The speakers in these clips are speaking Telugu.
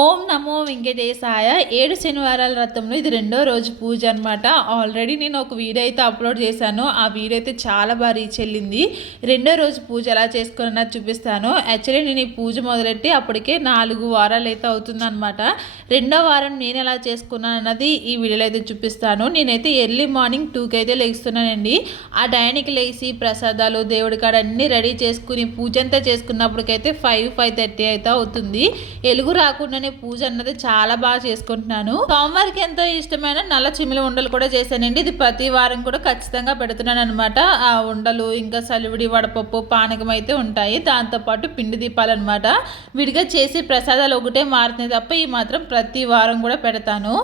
ఓం నమో వెంకటేశాయ. ఏడు శనివారాల రథంలో ఇది రెండో రోజు పూజ అనమాట ఆల్రెడీ నేను ఒక వీడియో అయితే అప్లోడ్ చేశాను. ఆ వీడియో అయితే చాలా బాగా రీచ్ వెళ్ళింది. రెండో రోజు పూజ ఎలా చేసుకున్నా చూపిస్తాను. యాక్చువల్లీ నేను ఈ పూజ మొదలెట్టి అప్పటికే నాలుగు వారాలు అయితే అవుతుందన్నమాట రెండో వారం నేను ఎలా చేసుకున్నాను అన్నది ఈ వీడియోలో అయితే చూపిస్తాను. నేనైతే ఎర్లీ మార్నింగ్ టూకి అయితే లేస్తున్నానండి. ఆ టైంకి లేచి ప్రసాదాలు దేవుడి కాడ అన్నీ రెడీ చేసుకుని పూజ అంతా చేసుకున్నప్పటికైతే ఫైవ్ ఫైవ్ థర్టీ అయితే అవుతుంది. ఎలుగు రాకుండా ఇంట్లోనే పూజ అన్నది చాలా బాగా చేసుకుంటున్నాను. సోమవారికి ఎంతో ఇష్టమైన నల్ల చిమిలి ఉండలు కూడా చేశానండి. ఇది ప్రతి వారం కూడా ఖచ్చితంగా పెడుతున్నాను అనమాట ఆ ఉండలు ఇంకా సలివిడి వడపప్పు పానకం అయితే ఉంటాయి. దాంతోపాటు పిండి దీపాలు అనమాట విడిగా చేసి ప్రసాదాలు ఒకటే మారుతుంది తప్ప ఈ మాత్రం ప్రతి వారం కూడా పెడతాను.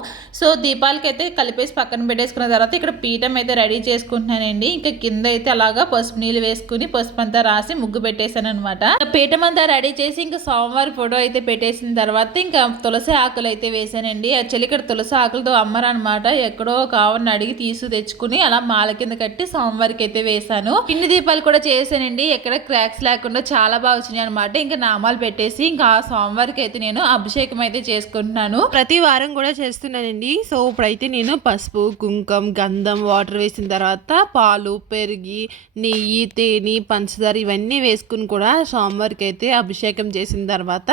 సో దీపాలకైతే కలిపేసి పక్కన పెట్టేసుకున్న తర్వాత ఇక్కడ పీఠం అయితే రెడీ చేసుకుంటున్నానండి. ఇంకా కింద అయితే అలాగా పసుపు నీళ్ళు వేసుకుని పసుపు అంతా రాసి ముగ్గు పెట్టేశాను అనమాట పీఠం అంతా రెడీ చేసి ఇంకా సోమవారం ఫోటో అయితే పెట్టేసిన తర్వాత ఇంకా తులసి ఆకులు అయితే వేసానండి. యాక్చువల్లీ ఇక్కడ తులసి ఆకులతో అమ్మరనమాట ఎక్కడో కావాలని అడిగి తీసు తెచ్చుకుని అలా మాల కింద కట్టి సోమవారికి అయితే వేసాను పిండి దీపాలు కూడా చేశానండి. ఎక్కడ క్రాక్స్ లేకుండా చాలా బాగా వచ్చినాయి అనమాట ఇంకా నామాలు పెట్టేసి ఇంకా ఆ సోమవారికి అయితే నేను అభిషేకం అయితే చేసుకుంటున్నాను. ప్రతి వారం కూడా చేస్తున్నానండి. సో ఇప్పుడైతే నేను పసుపు కుంకం గంధం వాటర్ వేసిన తర్వాత పాలు పెరిగి నెయ్యి తేనె పంచదార ఇవన్నీ వేసుకుని కూడా సోమవారికి అయితే అభిషేకం చేసిన తర్వాత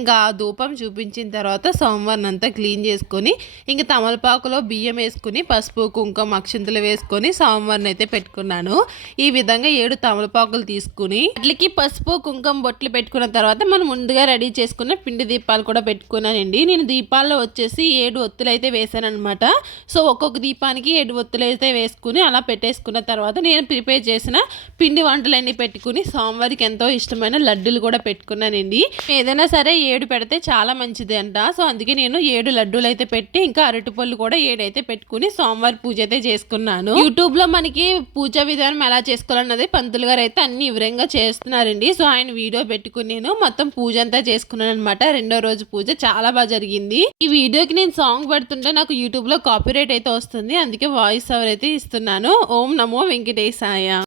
ఇంకా ఆ ధూపం చూపించిన తర్వాత సోమవారం అంతా క్లీన్ చేసుకొని ఇంక తమలపాకులో బియ్యం వేసుకుని పసుపు కుంకుమ అక్షంతలు వేసుకొని సోమవారం అయితే పెట్టుకున్నాను. ఈ విధంగా ఏడు తమలపాకులు తీసుకుని వాటికి పసుపు కుంకుమ బొట్లు పెట్టుకున్న తర్వాత మనం ముందుగా రెడీ చేసుకున్న పిండి దీపాలు కూడా పెట్టుకున్నానండి. నేను దీపాల్లో వచ్చేసి ఏడు ఒత్తులు అయితే వేసాను అనమాట సో ఒక్కొక్క దీపానికి ఏడు ఒత్తులు అయితే వేసుకుని అలా పెట్టేసుకున్న తర్వాత నేను ప్రిపేర్ చేసిన పిండి వంటలన్నీ పెట్టుకుని సోమవారికి ఎంతో ఇష్టమైన లడ్డూలు కూడా పెట్టుకున్నానండి. ఏదైనా సరే ఏడు పెడితే చాలా మంచిది అంట సో అందుకే నేను ఏడు లడ్డూలు అయితే పెట్టి ఇంకా అరటిపళ్ళు కూడా ఏడైతే పెట్టుకుని సోమవారం పూజ అయితే చేసుకున్నాను. యూట్యూబ్లో మనకి పూజా విధానం ఎలా చేసుకోవాలన్నది పంతులు గారు అయితే అన్ని వివరంగా చేస్తున్నారండి. సో ఆయన వీడియో పెట్టుకుని నేను మొత్తం పూజ అంతా చేసుకున్నాను అనమాట రెండో రోజు పూజ చాలా బాగా జరిగింది. ఈ వీడియోకి నేను సాంగ్ పెడుతుంటే నాకు యూట్యూబ్లో కాపీరైట్ అయితే వస్తుంది. అందుకే వాయిస్ ఓవర్ అయితే ఇస్తున్నాను. ఓం నమో వెంకటేశాయ.